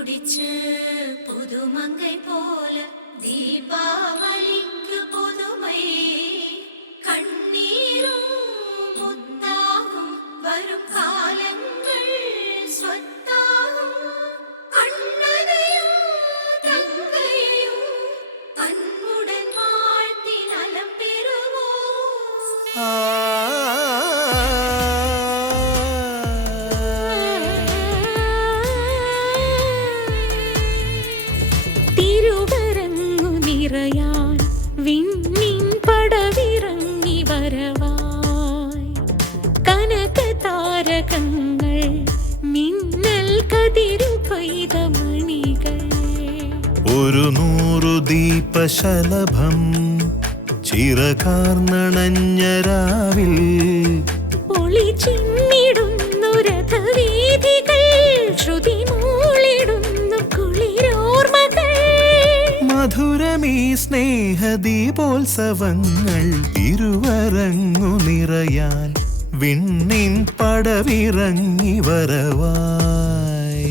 കുടിച്ച് പുതുമങ്കൈ പോലെ ദീപാവലിക്ക് പുതുമൈ കണ്ണീരും മുത്താകും വരും കാലങ്ങൾ സ്വത്താകും അണ്ണനെയും തങ്കയെയും അൻപുടൻ വാഴ്ത്തി നലം പെറുവോ വിണ്ണിൻ പടവിറങ്ങി വരവായി കനകതാരകങ്ങൾ മിന്നൽ കതിരു പെയ്ത മണികൾ ഒരു 100 ദീപശലഭം ചിറകാർന്നണഞ്ഞ രാവിൽ ഒളിച്ചിന്നിടുന്നു രഥവീഥികൾ ശ്രുതി മൂളിടുന്നു കുളിരോർമകൾ മധുരമീ സ്നേഹദീപോത്സവങ്ങൾ തിരുവരങ്ങു നിറയാൻ വിണ്ണിൻ പടവിറങ്ങി വരവായി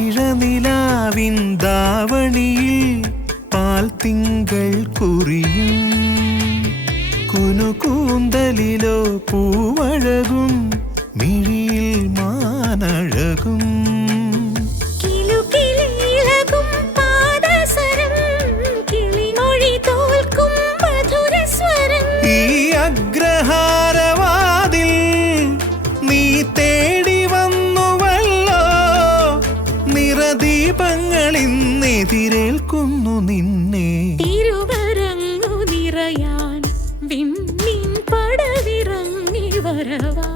പവിഴനിലാവിൻ ദാവണിയിൽ പാൽ തിങ്കൾ കുറിയും കുനുകൂന്തലിലോ പൂവഴകും മിഴിയിൽ മാനഴകും ഈ അഗ്രഹാരവാതിൽ നീ തേടി വന്നുവല്ലോ നിറദീപങ്ങളിന്നെതിരേൽക്കുന്നു നിന്നെ തിരുവരങ്ങു നിറയാൻ വിണ്ണിൻ പടവിറങ്ങി വരവാ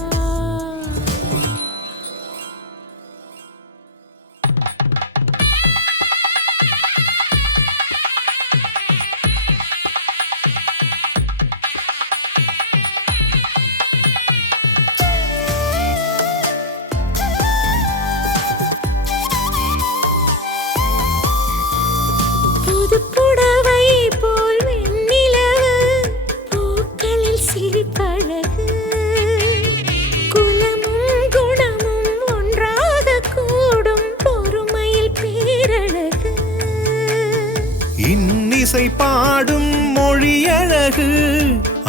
പുതുപ്പുടവൈ പോൽ വെണ്ണിലവ് പൂക്കളിൽ സിരിപ്പഴക് കുലമും ഗുണമും ഒன்றாக கூடும் பொறுமையில் பேரழகு இன்னிசை பாடும் மொழியழகு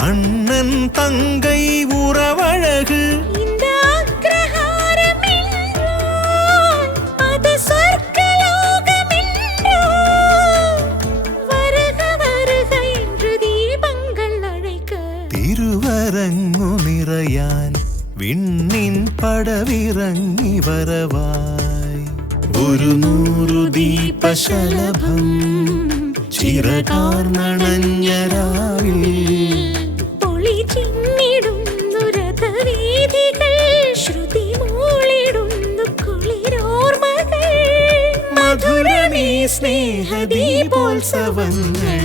அண்ணன் தங்கை உறவழகு இந்த அக்ரஹாரம் என்றால் அது சொர்க்கலோகம் என்றோ வருக வருக என்று தீபங்கள் அழைக்க തിരുവരങ്ങു നിറയാൻ വിണ്ണിൻ പടവിറങ്ങി വരവായി ഒരു 100 ദീപശലഭം ചിറകാർന്നണഞ്ഞ രാവിൽ ഒളിച്ചിന്നിടുന്നു രഥവീഥികൾ ശ്രുതി മൂളിടുന്നു കുളിരോർമകൾ മധുരമീ സ്നേഹദീപോത്സവങ്ങൾ